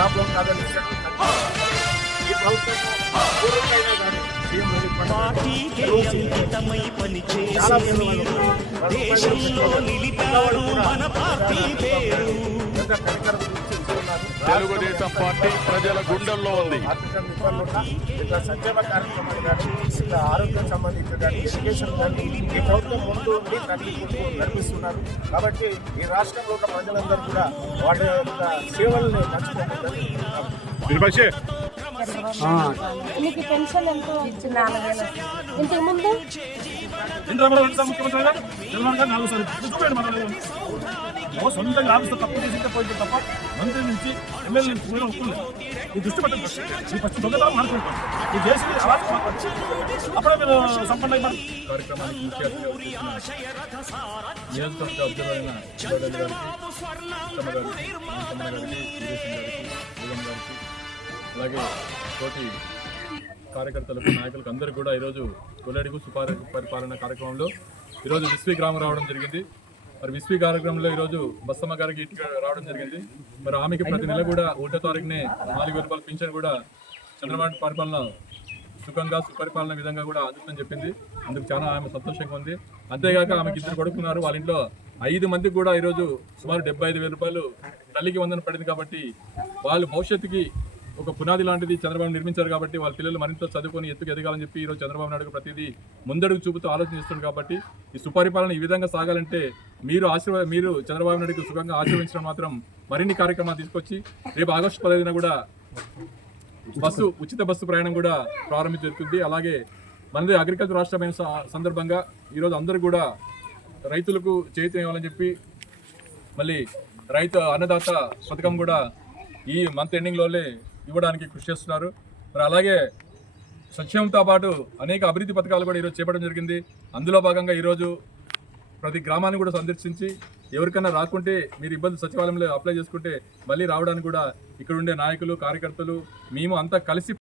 Problem కాదని ఈ ప్రభుత్వం పూర్వకైనా కానీ సీఎం చాలా తెలుగుదేశం పార్టీ ప్రజల గుండెల్లో ఉంది. ఆర్థిక ఇబ్బందులున్నా ఇట్లా సంక్షేమ కార్యక్రమాలు కానీ ఇట్లా ఆరోగ్యం సంబంధించి కానీ ఎడ్యుకేషన్ కానీ ఈ ప్రభుత్వం ముందు ఉండి తల్లి కొడుకు నడిపిస్తున్నారు. కాబట్టి ఈ రాష్ట్రంలో ఉన్న ప్రజలందరూ కూడా వాళ్ళ యొక్క సేవల్ని పంచుకుంటున్నారు. మీకు పెన్షన్ ఎంతో ఇచ్చింది 4,000 ఇంతకు ముందు సొంతంగా ఆఫీస్లో తప్పు చేసి పోయింది తప్ప మంత్రి నుంచి ఎమ్మెల్యే నుంచి కూడా ఒప్పుకోలేదు. ఈ దృష్టి పెట్టండి. ఈ ఫస్ట్ దొంగతనం మాట్లాడుతాం. ఈ చేసి అప్పుడే మీరు సంపన్న కార్యక్రమానికి ముఖ్య అతిథిగా వచ్చేసిన నియోజకవర్గ అబ్జర్వర్ అయిన శివరెడ్డి గారికి, ఉత్తమ గారికి, వీరేశం గారికి, అలాగే తోటి కార్యకర్తలకు, నాయకులకు అందరికీ కూడా ఈరోజు కొల్లెడుగు సుపరిపాలన కార్యక్రమంలో ఈరోజు విశ్వీ గ్రామం రావడం జరిగింది. మరి విశ్వీ కార్యక్రమంలో ఈరోజు బస్సమ్మ గారికి ఇంటికి రావడం జరిగింది. మరి ఆమెకి ప్రతి నెల కూడా 1వ తారీఖునే 4,000 రూపాయల పింఛన్ కూడా చంద్రబాబు పరిపాలన సుఖంగా సుపరిపాలన విధంగా కూడా అందుతుందని చెప్పింది. అందుకు చాలా ఆమె సంతోషంగా ఉంది. అంతేగాక ఆమెకి 2 కొడుకున్నారు. వాళ్ళ ఇంట్లో 5 మందికి కూడా ఈరోజు సుమారు 75,000 రూపాయలు తల్లికి వందన పడింది. కాబట్టి వాళ్ళు భవిష్యత్తుకి ఒక పునాది లాంటిది చంద్రబాబు నిర్మించారు. కాబట్టి వాళ్ళ పిల్లలు మరింత చదువుకొని ఎత్తుకు ఎదగాలని చెప్పి ఈరోజు చంద్రబాబు నాయుడు ప్రతిదీ ముందడుగు చూపుతూ ఆలోచన చేస్తుంది. కాబట్టి ఈ సుపరిపాలన ఈ విధంగా సాగాలంటే మీరు చంద్రబాబు నాయుడుకి సుఖంగా ఆశీర్వదించడం మాత్రం మరిన్ని కార్యక్రమాలు తీసుకొచ్చి రేపు ఆగస్టు 15న కూడా ఉచిత బస్సు ప్రయాణం కూడా ప్రారంభించుతుంది. అలాగే మనది అగ్రికల్చర్ రాష్ట్రమైన సందర్భంగా ఈరోజు అందరూ కూడా రైతులకు చేయూత ఇవ్వాలని చెప్పి మళ్ళీ రైతు అన్నదాత పథకం కూడా ఈ మంత్ ఎండింగ్లోనే ఇవ్వడానికి కృషి చేస్తున్నారు. మరి అలాగే సంక్షేమంతో పాటు అనేక అభివృద్ధి పథకాలు కూడా ఈరోజు చేపట్టడం జరిగింది. అందులో భాగంగా ఈరోజు ప్రతి గ్రామాన్ని కూడా సందర్శించి ఎవరికైనా రాకుంటే మీరు ఇబ్బంది సచివాలయంలో అప్లై చేసుకుంటే మళ్ళీ రావడానికి కూడా ఇక్కడ ఉండే నాయకులు, కార్యకర్తలు మేము అంతా కలిసి